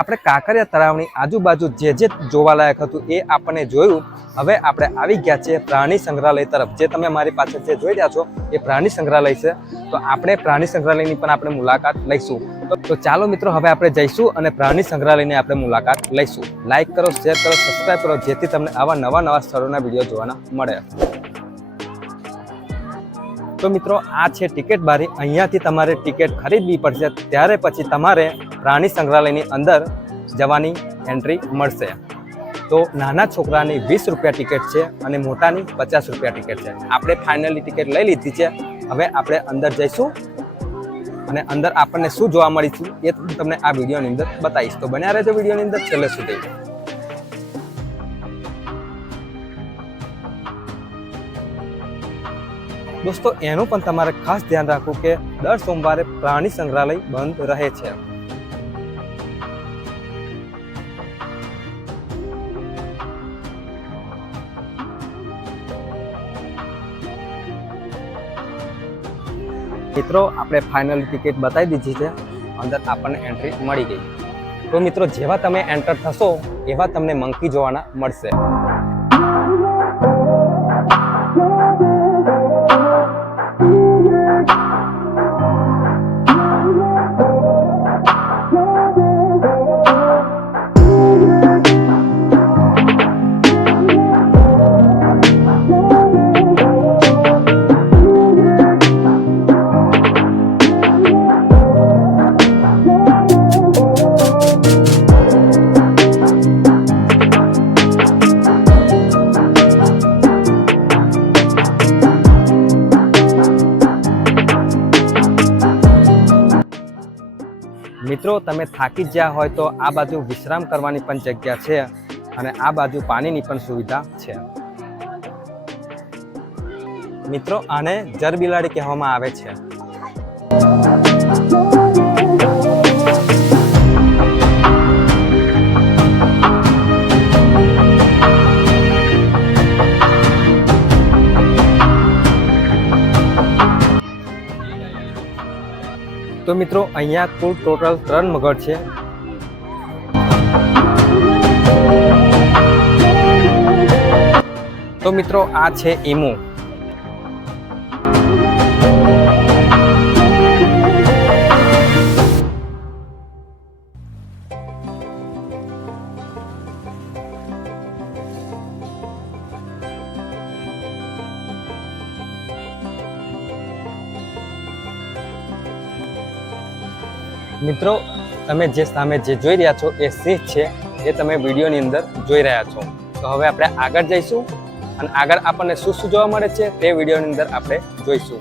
આપણે કાંકરિયા તળાવની આજુબાજુ જે જોવાલાયક હતું એ આપણને જોયું. હવે આપણે આવી ગયા છીએ પ્રાણી સંગ્રહાલય તરફ. જે તમે મારી પાછળ જે જોઈ રહ્યા છો એ પ્રાણી સંગ્રહાલય છે. તો આપણે પ્રાણી સંગ્રહાલયની પણ આપણે મુલાકાત લઈશું. તો ચાલો મિત્રો, હવે આપણે જઈશું અને પ્રાણી સંગ્રહાલયની આપણે મુલાકાત લઈશું. લાઈક કરો, શેર કરો, સબસ્ક્રાઈબ કરો, જેથી તમને આવા નવા સ્થળોના વિડીયો જોવાના મળે. તો મિત્રો, આ છે ટિકિટ બારી. અહીંયાથી તમારે ટિકિટ ખરીદવી પડશે, ત્યારે પછી તમારે પ્રાણી સંગ્રહાલયની અંદર જવાની એન્ટ્રી મળશે. તો નાના છોકરાની 20 રૂપિયા ટિકિટ છે અને મોટાની 50 રૂપિયા ટિકિટ છે. આપણે ફાઇનલી ટિકિટ લઈ લીધી છે. હવે આપણે અંદર જઈશું અને અંદર આપણને શું જોવા મળીશું એ તમને આ વિડીયોની અંદર બતાવીશ. તો બન્યા રહેજો વિડીયોની અંદર છેલ્લે સુધી. દોસ્તો, એનું પણ તમારે ખાસ ધ્યાન રાખવું કે દર સોમવારે પ્રાણી સંગ્રહાલય બંધ રહે છે. મિત્રો, આપણે ફાઇનલ ટિકિટ બતાવી દીધી છે. અંદર આપણને એન્ટ્રી મળી ગઈ. તો મિત્રો, જેવા તમે એન્ટર થશો એવા તમને મંકી જોવાના મળશે. મિત્રો, તમે થાકી ગયા હોય તો આ બાજુ વિશ્રામ કરવાની પણ જગ્યા છે અને આ બાજુ પાણીની પણ સુવિધા છે. મિત્રો, આને જરબિલાડી કહેવામાં આવે છે. તો મિત્રો, અહીંયા કુલ ટોટલ 3 મગર છે. તો મિત્રો, આ છે ઈમુ. મિત્રો, તમે જે સામે જે જોઈ રહ્યા છો એ સિંહ છે. એ તમે વિડીયોની અંદર જોઈ રહ્યા છો. તો હવે આપણે આગળ જઈશું અને આગળ આપણને શું જોવા મળે છે તે વિડીયોની અંદર આપણે જોઈશું.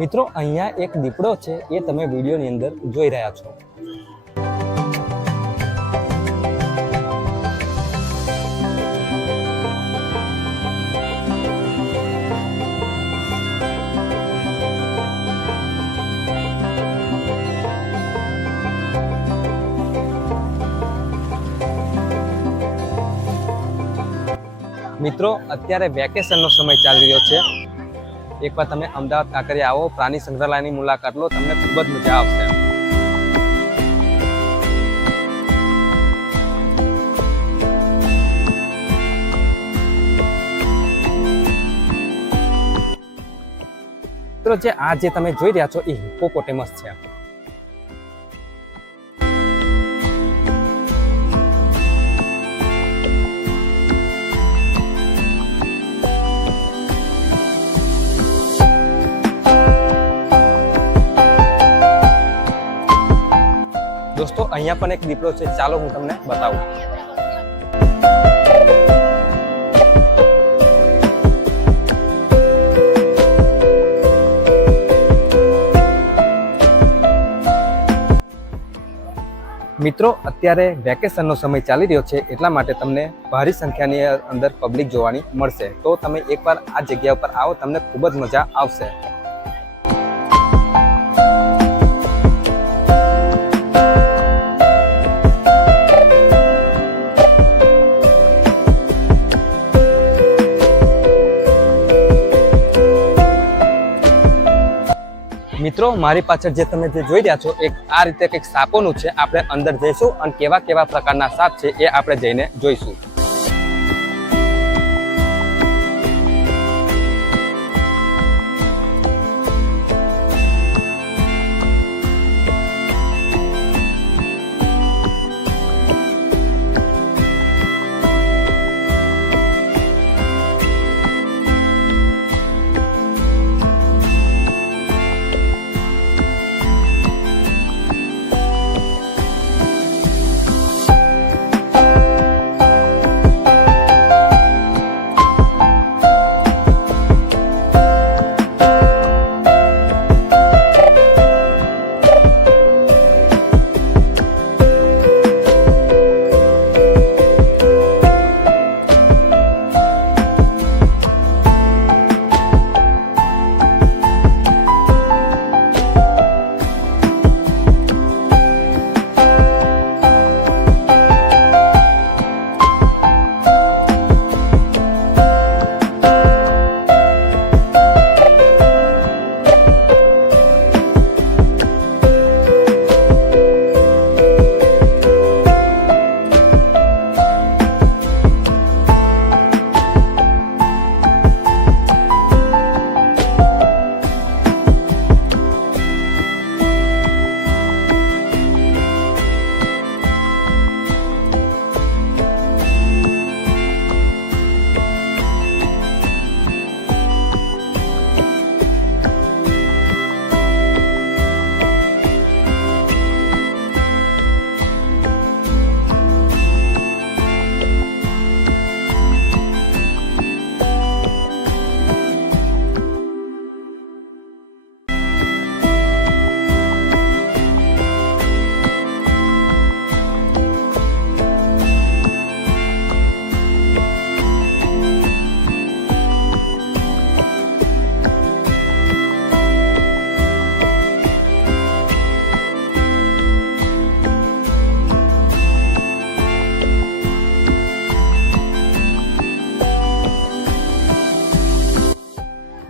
મિત્રો, અહીંયા એક દીપડો છે એ તમે વિડીયોની અંદર જોઈ રહ્યા છો. મિત્રો, અત્યારે વેકેશનનો સમય ચાલી રહ્યો છે. એકવાર તમે અમદાવાદ કાંકરિયા આવો, પ્રાણી સંગ્રહાલયની મુલાકાત લો, તમને ખૂબ જ મજા આવશે. મિત્રો, આ જે તમે જોઈ રહ્યા છો એ હિપ્પોપોટેમસ છે. અહીંયા પણ એક દીપડો છે, ચાલો હું તમને બતાવું. મિત્રો અત્યારે વેકેશનનો સમય ચાલી રહ્યો છે, એટલા માટે તમને ભારી સંખ્યાની અંદર પબ્લિક જોવાની મળશે. તો તમે એકવાર આ જગ્યા ઉપર આવો, તમને ખૂબ જ મજા આવશે. મિત્રો મારી પાછળ જે તમે જોઈ રહ્યા છો, એક આ રીતે કંઈક સાપોનું છે. આપણે અંદર જઈશું અને કેવા કેવા પ્રકારના સાપ છે એ આપણે જઈને જોઈશું.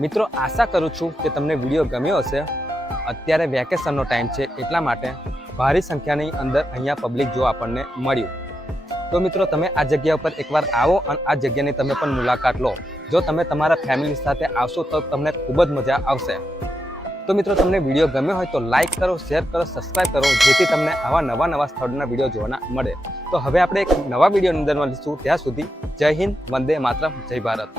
મિત્રો આશા કરું છું કે તમને વિડીયો ગમ્યો હશે. અત્યારે વેકેશનનો ટાઈમ છે, એટલા માટે ભારી સંખ્યાની અંદર અહીંયા પબ્લિક જો આપણને મળ્યું. તો મિત્રો તમે આ જગ્યા ઉપર એકવાર આવો અને આ જગ્યાની તમે પણ મુલાકાત લો. જો તમે તમારા ફેમિલી સાથે આવશો તો તમને ખૂબ જ મજા આવશે. તો મિત્રો તમને વિડીયો ગમ્યો હોય તો લાઈક કરો, શેર કરો, સબસ્ક્રાઈબ કરો, જેથી તમને આવા નવા સ્થળોના વિડીયો જોવાના મળે. તો હવે આપણે એક નવા વિડીયોની અંદર મળીશું. ત્યાં સુધી જય હિન્દ, વંદે માતરમ, જય ભારત.